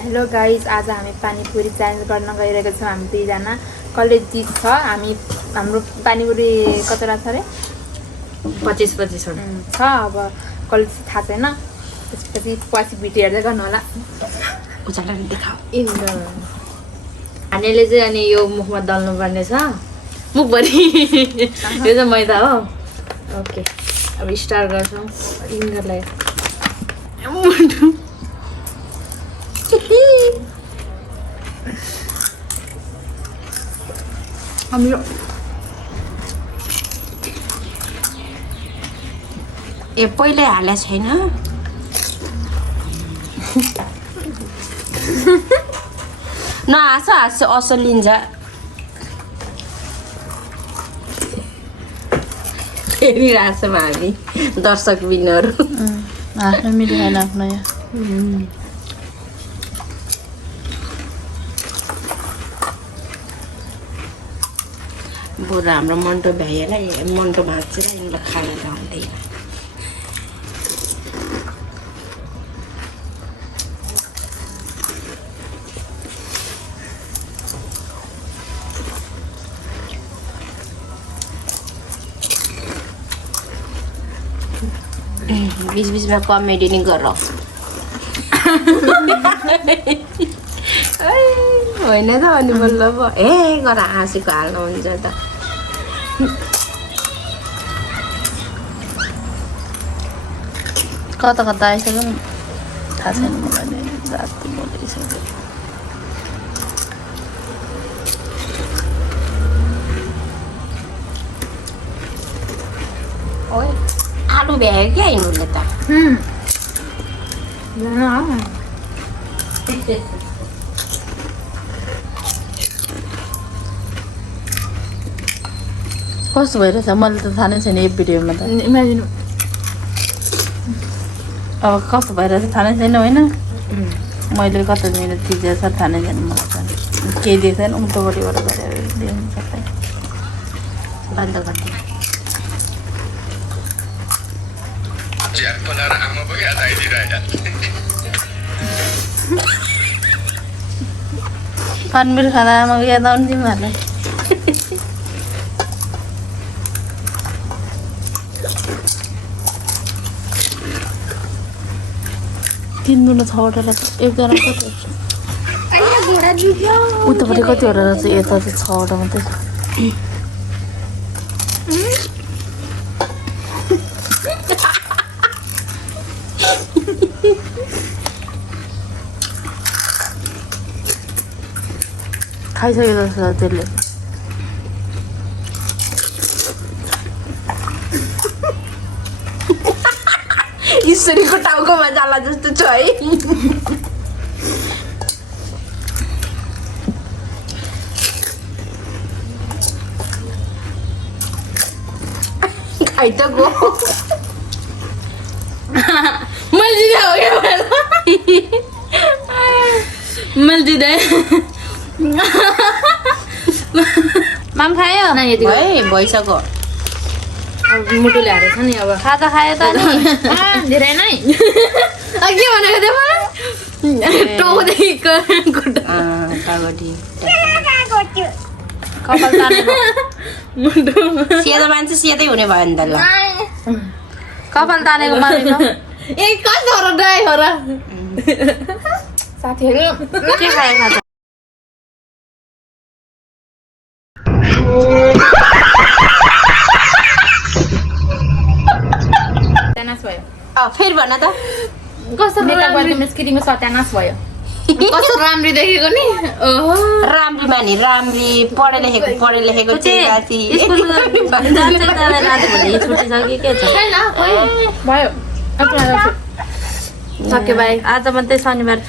Hello guys, आज हामी panipuri challenge गर्न गइरहेको छौँ। हामी दुईजना कसले जित्छ। हाम्रो पानीपुरी कतिवटा छ अरे 25 छ। अब कसले थाहा छैन। त्यसपछि पछि भिडियो हेर्दै गर्नु होला। उचालेर देखाऊ हानेले चाहिँ अनि यो मुखमा दल्नु पर्ने छ मुखभरि यो चाहिँ मैदा हो। ओके अब स्टार्ट गर्छौँ। इन्गरलाई हाम्रो ए पहिल्यै हाले छैन। हाँस असल लिन्छ। फेरि हाँसौँ हामी दर्शक बिनहरू आफ्नो मिलेन आफ्नो यहाँ बरु हाम्रो मन्टो भ्याइएलाई मन्टो भाँचेर यिनीलाई खाएर जाँदैन। बिच बिचमा कमेडी नै गर होइन त अनि बल्ल ए गर हाँसेको हाल्नु हुन्छ त। कता कता आइसक्यो थाहा छैन मलाई। राति बोलिसक्यो। आलु भ्यायो क्या यिनीहरूले त। कस्तो भइरहेछ मैले त थाहा नै छैन यो भिडियोमा त। इमेजिन अब कस्तो भइरहेछ थाहा नै छैन होइन। मैले कता मेरो चिज छ थाहा नै छैन मलाई। केही दिएको छैन उल्टोपट्टिबाट गरेर दिनु सबै बन्द गरिदिनु। पनिर खानामा याद आउने तिमीहरूलाई। तिनवटा छवटा एकजना कति उतापट्टि कतिवटा रहेछ यता चाहिँ छवटा मात्रै छ। खाइसक्यो जस्तो छ त्यसले। ईश्वरीको टाउकोमा जाला जस्तो छ है। खाइ त गो मैले जित्दा हो क्या मैले जित्दा माम खायो है भइसक्यो। अब मुटुले हारेछ नि। अब खा त खायो त नि धेरै नै। के भनेको थियो मलाई टाउकोदेखि कपाल तानेको मुटु सेतो मान्छे सेतै हुने भयो नि त। ल कपाल तानेको मारेको ए कस्तो हो र ड्राई हो र साथीहरू के खायो खाजा सत्यानाश भयो। फेरि भन त कस्तो मेकअप गर्दै मिस्किटिङको सत्यानाश भयो। कस्तो राम्री देखेको नि। ओहो राम्री मानी राम्री पढे लेखेको चेलासी भयो। सक्यो भाइ आज मात्रै शनिबार।